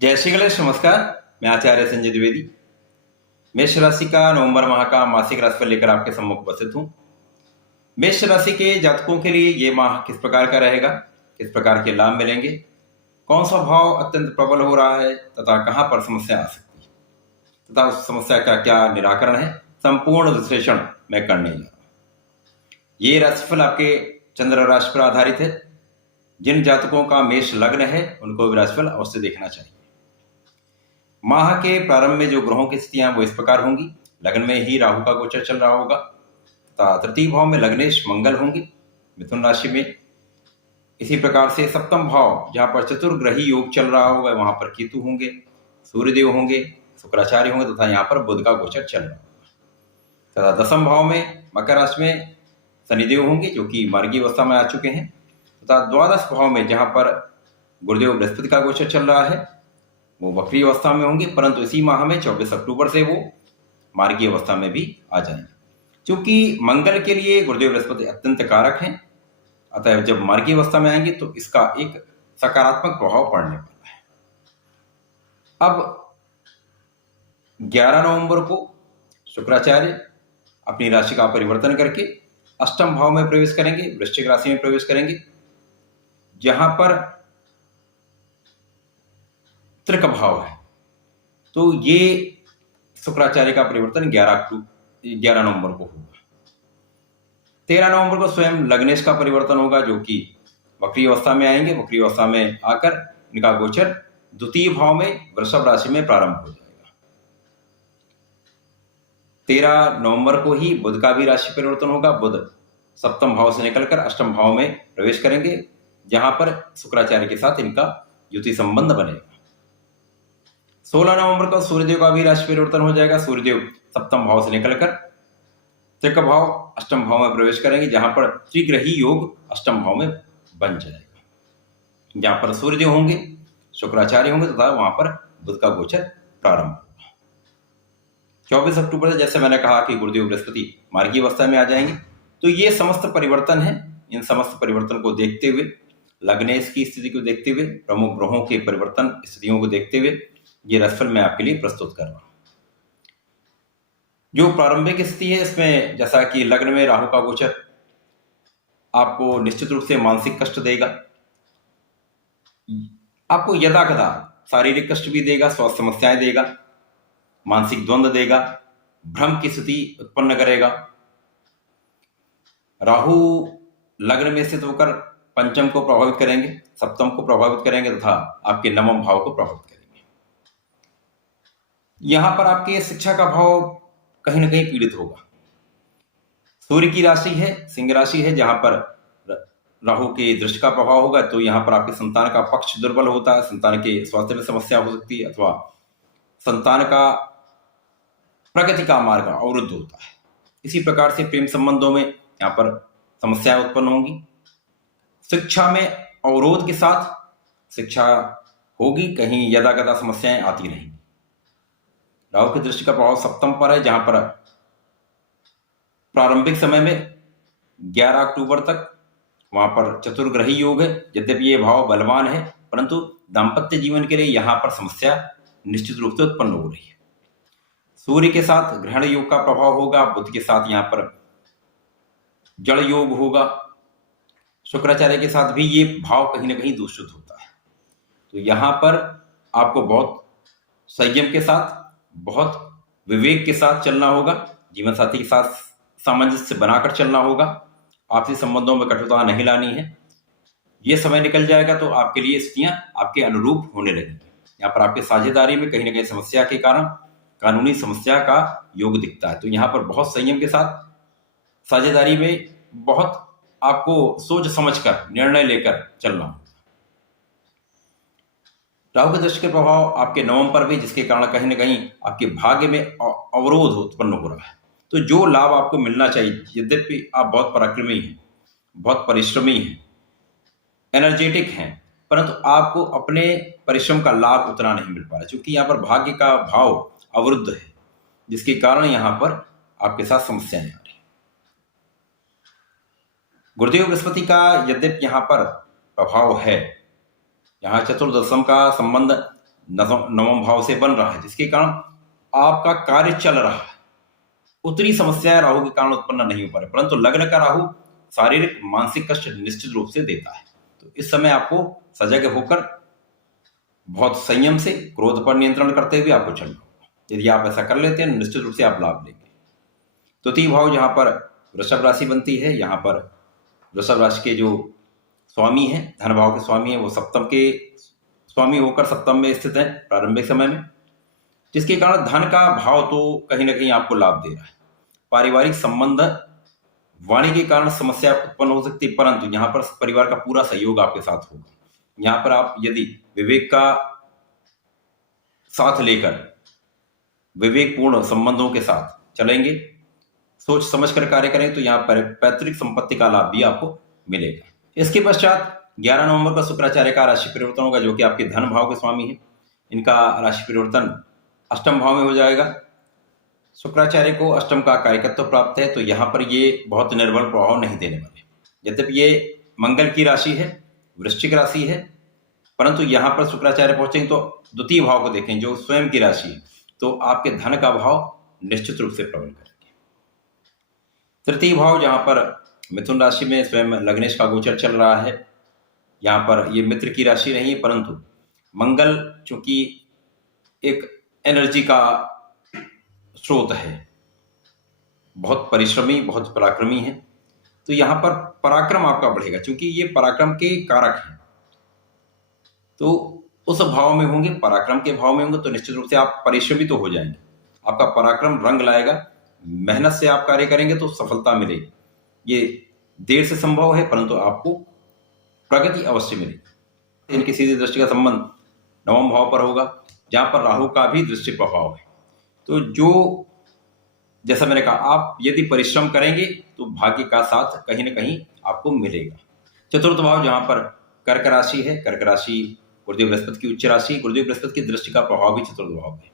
जय श्री गणेश। नमस्कार, मैं आचार्य संजय द्विवेदी मेष राशि का नवंबर माह का मासिक राशिफल लेकर आपके सम्मुख उपस्थित हूं। मेष राशि के जातकों के लिए ये माह किस प्रकार का रहेगा, किस प्रकार के लाभ मिलेंगे, कौन सा भाव अत्यंत प्रबल हो रहा है तथा कहां पर समस्या आ सकती है तथा उस समस्या का क्या निराकरण है, संपूर्ण विश्लेषण मैं करने जा रहा हूं। ये राशिफल आपके चंद्र राशि पर आधारित है। जिन जातकों का मेष लग्न है उनको भी राशिफल अवश्य देखना चाहिए। माह के प्रारंभ में जो ग्रहों की स्थितियां वो इस प्रकार होंगी। लग्न में ही राहु का गोचर चल रहा होगा तथा तृतीय भाव में लग्नेश मंगल होंगे मिथुन राशि में। इसी प्रकार से सप्तम भाव जहां पर चतुर्ग्रही योग चल रहा होगा वहां पर केतु होंगे, सूर्यदेव होंगे, शुक्राचार्य होंगे तथा यहाँ पर बुध का गोचर चल रहा होगा। तथा दसम भाव में मकर राशि में शनिदेव होंगे जो कि मार्गी अवस्था में आ चुके हैं। तथा द्वादश भाव में जहां पर गुरुदेव बृहस्पति का गोचर चल रहा है वो वक्री अवस्था में होंगे, परंतु इसी माह में 24 अक्टूबर से वो मार्गी अवस्था में भी आ जाएंगे। क्योंकि मंगल के लिए गुरुदेव बृहस्पति अत्यंत कारक हैं, अतः जब मार्गी अवस्था में आएंगे तो इसका एक सकारात्मक प्रभाव पड़ने वाला है। अब 11 नवंबर को शुक्राचार्य अपनी राशि का परिवर्तन करके अष्टम भाव में प्रवेश करेंगे, वृश्चिक राशि में प्रवेश करेंगे, जहां पर त्रिक भाव है। तो ये शुक्राचार्य का परिवर्तन 11 नवंबर को होगा। 13 नवंबर को स्वयं लग्नेश का परिवर्तन होगा जो कि वक्री अवस्था में आएंगे। वक्री अवस्था में आकर इनका गोचर द्वितीय भाव में वृषभ राशि में प्रारंभ हो जाएगा। 13 नवंबर को ही बुध का भी राशि परिवर्तन होगा। बुध सप्तम भाव से निकलकर अष्टम भाव में प्रवेश करेंगे, जहां पर शुक्राचार्य के साथ इनका युति संबंध बनेगा। 16 नवंबर को सूर्यदेव का भी राशि परिवर्तन हो जाएगा। सूर्यदेव सप्तम भाव से निकलकर त्रिक भाव अष्टम भाव में प्रवेश करेंगे, जहां पर त्रिग्रही योग अष्टम भाव में बन जाएगा, जहां पर सूर्यदेव होंगे, शुक्राचार्य होंगे तथा वहां पर बुध का गोचर प्रारंभ होगा। 24 अक्टूबर से जैसे मैंने कहा कि गुरुदेव बृहस्पति मार्गी अवस्था में आ जाएंगे। तो ये समस्त परिवर्तन है। इन समस्त परिवर्तन को देखते हुए, लग्नेश की स्थिति को देखते हुए, प्रमुख ग्रहों के परिवर्तन स्थितियों को देखते हुए ये राशिफल मैं आपके लिए प्रस्तुत कर रहा हूं। जो प्रारंभिक स्थिति है इसमें जैसा कि लग्न में राहु का गोचर आपको निश्चित रूप से मानसिक कष्ट देगा, आपको यदा कदा शारीरिक कष्ट भी देगा, स्वास्थ्य समस्याएं देगा, मानसिक द्वंद्व देगा, भ्रम की स्थिति उत्पन्न करेगा। राहु लग्न में स्थित होकर पंचम को प्रभावित करेंगे, सप्तम को प्रभावित करेंगे तथा आपके नवम भाव को प्रभावित करेंगे। यहां पर आपके शिक्षा का भाव कहीं ना कहीं पीड़ित होगा। सूर्य की राशि है, सिंह राशि है, जहां पर राहु के दृष्टि का प्रभाव होगा, तो यहां पर आपके संतान का पक्ष दुर्बल होता है, संतान के स्वास्थ्य में समस्या हो सकती है अथवा संतान का प्रगति का मार्ग अवरुद्ध होता है। इसी प्रकार से प्रेम संबंधों में यहां पर समस्याएं उत्पन्न होंगी। शिक्षा में अवरोध के साथ शिक्षा होगी, कहीं यदा कदा समस्याएं आती रहेंगी। राहु की दृष्टि का प्रभाव सप्तम पर है, जहां पर प्रारंभिक समय में 11 अक्टूबर तक वहां पर चतुर्ग्रही योग है। यद्यपि ये भाव बलवान है, परंतु दाम्पत्य जीवन के लिए यहां पर समस्या निश्चित रूप से उत्पन्न हो रही है। सूर्य के साथ ग्रहण योग का प्रभाव होगा, बुध के साथ यहां पर जड़ योग होगा, शुक्राचार्य के साथ भी ये भाव कहीं ना कहीं दूषित होता है। तो यहां पर आपको बहुत संयम के साथ, बहुत विवेक के साथ चलना होगा। जीवन साथी के साथ सामंजस्य बनाकर चलना होगा। आपसी संबंधों में कटुता नहीं लानी है। ये समय निकल जाएगा तो आपके लिए स्थितियां आपके अनुरूप होने लगेंगी। यहाँ पर आपके साझेदारी में कहीं ना कहीं समस्या के कारण कानूनी समस्या का योग दिखता है। तो यहाँ पर बहुत संयम के साथ साझेदारी में बहुत आपको सोच समझकर निर्णय लेकर चलना होगा। राहु के दृष्टि के प्रभाव आपके नवम पर भी, जिसके कारण कहीं ना कहीं आपके भाग्य में अवरोध उत्पन्न हो रहा है। तो जो लाभ आपको मिलना चाहिए, यद्यपि आप बहुत पराक्रमी हैं, बहुत परिश्रमी हैं, एनर्जेटिक हैं, परंतु आपको अपने परिश्रम का लाभ उतना नहीं मिल पा रहा, क्योंकि यहाँ पर भाग्य का भाव अवरुद्ध है, जिसके कारण यहाँ पर आपके साथ समस्याएं आ रही। गुरुदेव बृहस्पति का यद्यपि यहाँ पर प्रभाव है, यहाँ चतुर्दशम का संबंध नवम भाव से बन रहा है, जिसके कारण आपका कार्य चल रहा है। उतनी समस्याएं राहु के कारण उत्पन्न नहीं हो पा रही, परंतु लग्न का राहु शारीरिक मानसिक कष्ट निश्चित रूप से देता है। तो इस समय आपको सजग होकर बहुत संयम से क्रोध पर नियंत्रण करते हुए आपको चलना होगा। यदि आप ऐसा कर लेते हैं निश्चित रूप से आप लाभ लेंगे। तृतीय भाव जहां पर वृषभ राशि बनती है, यहाँ पर वृषभ राशि के जो स्वामी हैं, धन भाव के स्वामी हैं, वो सप्तम के स्वामी होकर सप्तम में स्थित है प्रारंभिक समय में, जिसके कारण धन का भाव तो कहीं ना कहीं आपको लाभ दे रहा है। पारिवारिक संबंध वाणी के कारण समस्या उत्पन्न हो सकती है, परंतु यहाँ पर परिवार का पूरा सहयोग आपके साथ होगा। यहाँ पर आप यदि विवेक का साथ लेकर विवेकपूर्ण संबंधों के साथ चलेंगे, सोच समझ कर कार्य करें, तो यहाँ पर पैतृक संपत्ति का लाभ भी आपको मिलेगा। इसके पश्चात 11 नवंबर का शुक्राचार्य का राशि परिवर्तन होगा, जो कि आपके धन भाव के स्वामी हैं। इनका राशि परिवर्तन अष्टम भाव में हो जाएगा। शुक्राचार्य को अष्टम का कारकत्व प्राप्त है, तो यहाँ पर ये बहुत निर्बल प्रभाव नहीं देने वाले। यद्यपि ये मंगल की राशि है, वृश्चिक राशि है, परंतु यहाँ पर शुक्राचार्य पहुंचेंगे तो द्वितीय भाव को देखें जो स्वयं की राशि है, तो आपके धन का भाव निश्चित रूप से प्रबल करेंगे। तृतीय भाव जहां पर मिथुन राशि में स्वयं लग्नेश का गोचर चल रहा है, यहाँ पर ये मित्र की राशि नहीं है, परंतु मंगल चूंकि एक एनर्जी का स्रोत है, बहुत परिश्रमी, बहुत पराक्रमी है, तो यहाँ पर पराक्रम आपका बढ़ेगा। चूंकि ये पराक्रम के कारक हैं, तो उस भाव में होंगे, पराक्रम के भाव में होंगे, तो निश्चित रूप से आप परिश्रमी तो हो जाएंगे। आपका पराक्रम रंग लाएगा, मेहनत से आप कार्य करेंगे तो सफलता मिलेगी। ये देर से संभव है, परंतु आपको प्रगति अवश्य मिलेगी। इनकी सीधी दृष्टि का संबंध नवम भाव पर होगा, जहां पर राहु का भी दृष्टि प्रभाव है। तो जो जैसा मैंने कहा, आप यदि परिश्रम करेंगे तो भाग्य का साथ कहीं ना कहीं आपको मिलेगा। चतुर्थ भाव जहां पर कर्क राशि है, कर्क राशि गुरुदेव बृहस्पति की उच्च राशि, गुरुदेव बृहस्पति की दृष्टि का प्रभाव भी चतुर्थ भाव में।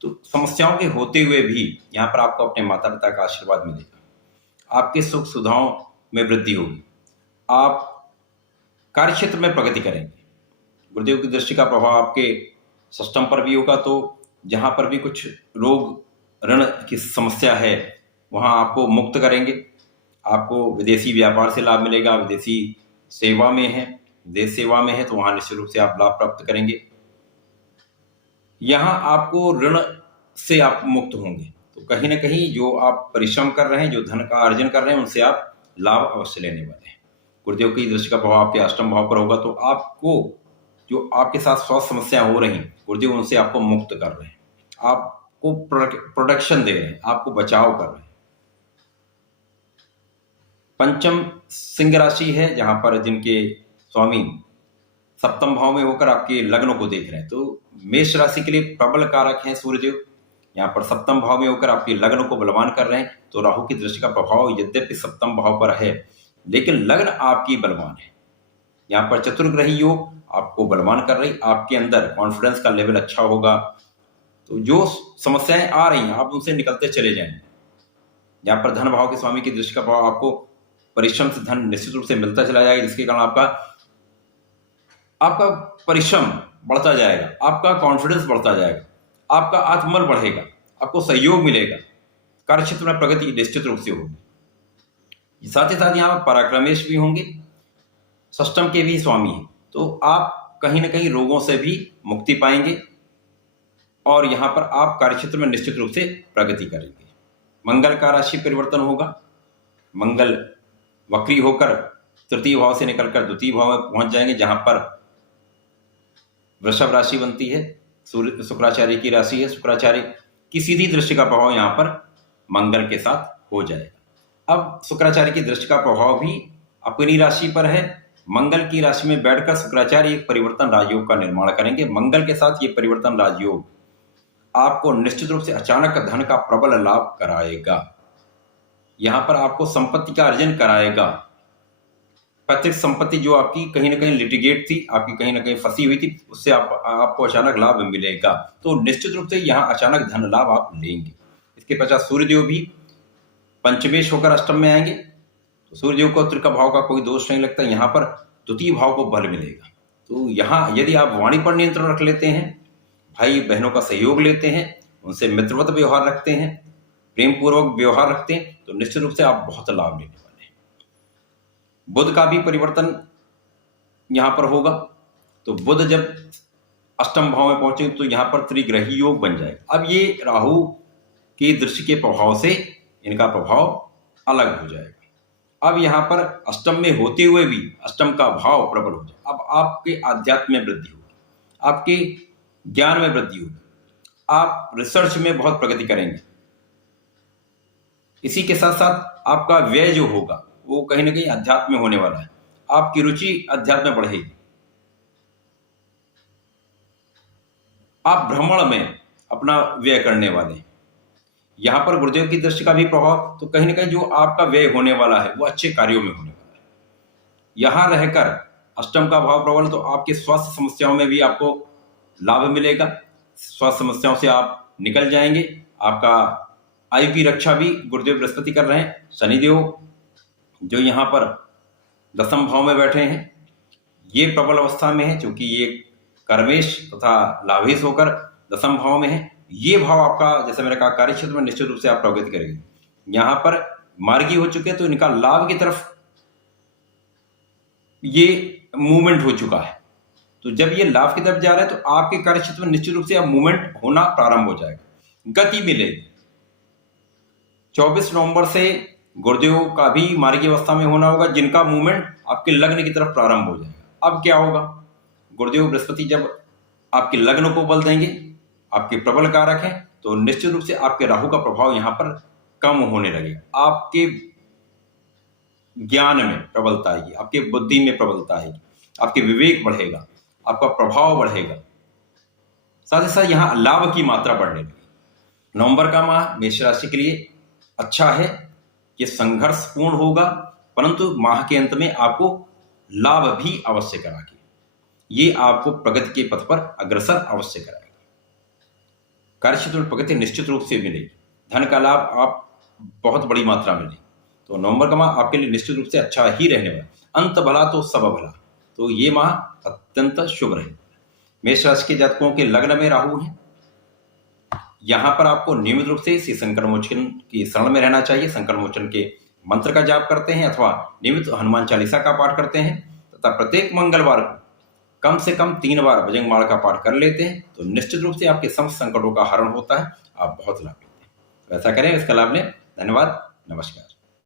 तो समस्याओं के होते हुए भी यहाँ पर आपको अपने माता पिता का आशीर्वाद मिलेगा। आपके सुख सुविधाओं में वृद्धि होगी, आप कार्य क्षेत्र में प्रगति करेंगे। गुरुदेव की दृष्टि का प्रभाव आपके सिस्टम पर भी होगा, तो जहां पर भी कुछ रोग ऋण की समस्या है वहां आपको मुक्त करेंगे। आपको विदेशी व्यापार से लाभ मिलेगा, विदेशी सेवा में है, विदेश सेवा में है, तो वहां निश्चित रूप से आप लाभ प्राप्त करेंगे। यहां आपको ऋण से आप मुक्त होंगे, तो कहीं ना कहीं जो आप परिश्रम कर रहे हैं, जो धन का अर्जन कर रहे हैं, उनसे आप लाभ अवश्य लेने वाले हैं। गुरुदेव की दृष्टि का प्रभाव आपके अष्टम भाव पर होगा, तो आपको जो आपके साथ स्वास्थ्य समस्या हो रही, गुरुदेव उनसे आपको मुक्त कर रहे हैं, आपको प्रोटेक्शन दे रहे हैं, आपको बचाव कर रहे हैं। पंचम सिंह राशि है, जहां पर जिनके स्वामी सप्तम भाव में होकर आपके लग्न को देख रहे हैं, तो मेष राशि के लिए प्रबल कारक हैं सूर्यदेव। यहाँ पर सप्तम भाव में होकर आपके लग्न को बलवान कर रहे हैं, तो राहु की दृष्टि का प्रभाव यद्यपि सप्तम भाव पर है, लेकिन लग्न आपकी बलवान है। यहाँ पर चतुर्ग्रही योग आपको बलवान कर रही, आपके अंदर कॉन्फिडेंस का लेवल अच्छा होगा, तो जो समस्याएं आ रही हैं आप उनसे निकलते चले जाएंगे। यहाँ पर धन भाव के स्वामी की दृष्टि का प्रभाव, आपको परिश्रम से धन निश्चित रूप से मिलता चला जाएगा, जिसके कारण आपका परिश्रम बढ़ता जाएगा, आपका कॉन्फिडेंस बढ़ता जाएगा, आपका आत्मबल बढ़ेगा, आपको सहयोग मिलेगा, कार्य क्षेत्र में प्रगति निश्चित रूप से होगी। साथ ही साथ यहाँ पराक्रमेश भी होंगे, षष्टम के भी स्वामी हैं, तो आप कहीं ना कहीं रोगों से भी मुक्ति पाएंगे और यहाँ पर आप कार्य क्षेत्र में निश्चित रूप से प्रगति करेंगे। मंगल का राशि परिवर्तन होगा, मंगल वक्री होकर तृतीय भाव से निकलकर द्वितीय भाव में पहुंच जाएंगे, जहां पर वृषभ राशि बनती है, शुक्राचार्य की राशि है। शुक्राचार्य की सीधी दृष्टि का प्रभाव यहाँ पर मंगल के साथ हो जाएगा। अब शुक्राचार्य की दृष्टि का प्रभाव भी अपनी राशि पर है। मंगल की राशि में बैठकर शुक्राचार्य एक परिवर्तन राजयोग का निर्माण करेंगे। मंगल के साथ ये परिवर्तन राजयोग आपको निश्चित रूप से अचानक धन का प्रबल लाभ कराएगा। यहां पर आपको संपत्ति का अर्जन कराएगा। पैतृक संपत्ति जो आपकी कहीं ना कहीं लिटिगेट थी, आपकी कहीं ना कहीं फंसी हुई थी, उससे आपको अचानक लाभ मिलेगा। तो निश्चित रूप से यहाँ अचानक धन लाभ आप लेंगे। इसके पश्चात सूर्यदेव भी पंचमेश होकर अष्टम में आएंगे, तो सूर्यदेव को त्रिका भाव का कोई दोष नहीं लगता, यहाँ पर द्वितीय भाव को बल मिलेगा। तो यहाँ यदि आप वाणी पर नियंत्रण रख लेते हैं, भाई बहनों का सहयोग लेते हैं, उनसे मित्रवत व्यवहार रखते हैं, प्रेम पूर्वक व्यवहार रखते हैं, तो निश्चित रूप से आप बहुत लाभ लेने वाले हैं। बुध का भी परिवर्तन यहां पर होगा, तो बुध जब अष्टम भाव में पहुंचे तो यहां पर त्रिग्रही योग बन जाएगा। अब ये राहु की दृष्टि के प्रभाव से इनका प्रभाव अलग हो जाएगा। अब यहां पर अष्टम में होते हुए भी अष्टम का भाव प्रबल हो जाए। अब आपके आध्यात्म में वृद्धि होगी, आपके ज्ञान में वृद्धि होगी, आप रिसर्च में बहुत प्रगति करेंगे। इसी के साथ साथ आपका व्यय जो होगा वो कहीं ना कहीं अध्यात्म में होने वाला है, आपकी रुचि अध्यात्म में बढ़ेगी। आप भ्रमण में अपना व्यय करने वाले हैं। यहां पर गुरुदेव की दृष्टि का भी प्रभाव, तो कहीं ना कहीं जो आपका व्यय होने वाला है वो अच्छे कार्यों में होने वाला है। यहां रहकर अष्टम का भाव प्रबल, तो आपके स्वास्थ्य समस्याओं में भी आपको लाभ मिलेगा, स्वास्थ्य समस्याओं से आप निकल जाएंगे। आपका आयु की रक्षा भी गुरुदेव बृहस्पति कर रहे हैं। शनिदेव जो यहाँ पर दसम भाव में बैठे हैं, ये प्रबल अवस्था में है, क्योंकि ये कर्मेश तथा लाभेश होकर दसम भाव में है। ये भाव आपका, जैसे मैंने कहा, कार्य क्षेत्र में निश्चित रूप से आप प्रगति करेंगे। यहां पर मार्गी हो चुके हैं, तो इनका लाभ की तरफ ये मूवमेंट हो चुका है। तो जब ये लाभ की तरफ जा रहा है, तो आपके कार्य क्षेत्र में निश्चित रूप से अब मूवमेंट होना प्रारंभ हो जाएगा, गति मिलेगी। 24 नवंबर से गुरुदेव का भी मार्गी अवस्था में होना होगा, जिनका मूवमेंट आपके लग्न की तरफ प्रारंभ हो जाएगा। अब क्या होगा, गुरुदेव बृहस्पति जब आपके लग्न को बल देंगे, आपके प्रबल कारक हैं, तो निश्चित रूप से आपके राहु का प्रभाव यहां पर कम होने लगेगा। आपके ज्ञान में प्रबलता आएगी, आपके बुद्धि में प्रबलता आएगी, आपके विवेक बढ़ेगा, आपका प्रभाव बढ़ेगा, साथ ही साथ यहां लाभ की मात्रा बढ़ने लगेगी। नवंबर का माह मेष राशि के लिए अच्छा है, ये संघर्षपूर्ण होगा, परंतु माह के अंत में आपको लाभ भी अवश्य कराएगी। ये आपको प्रगति के पथ पर अग्रसर अवश्य कराएगा। कार्यक्षेत्र में प्रगति निश्चित रूप से मिलेगी, धन का लाभ आप बहुत बड़ी मात्रा में लेंगे। तो नवंबर का माह आपके लिए निश्चित रूप से अच्छा ही रहने वाला। अंत भला तो सब भला, तो ये माह अत्यंत शुभ रहेगा। मेष राशि के जातकों के लग्न में राहु है, यहां पर आपको नियमित रूप से श्री संकट मोचन की शरण में रहना चाहिए। संकट मोचन के मंत्र का जाप करते हैं अथवा नियमित हनुमान चालीसा का पाठ करते हैं, तथा प्रत्येक मंगलवार को कम से कम 3 बार भजन माला का पाठ कर लेते हैं, तो निश्चित रूप से आपके समस्त संकटों का हरण होता है, आप बहुत लाभ लेते हैं। तो ऐसा करें, इसका लाभ लें। धन्यवाद, नमस्कार।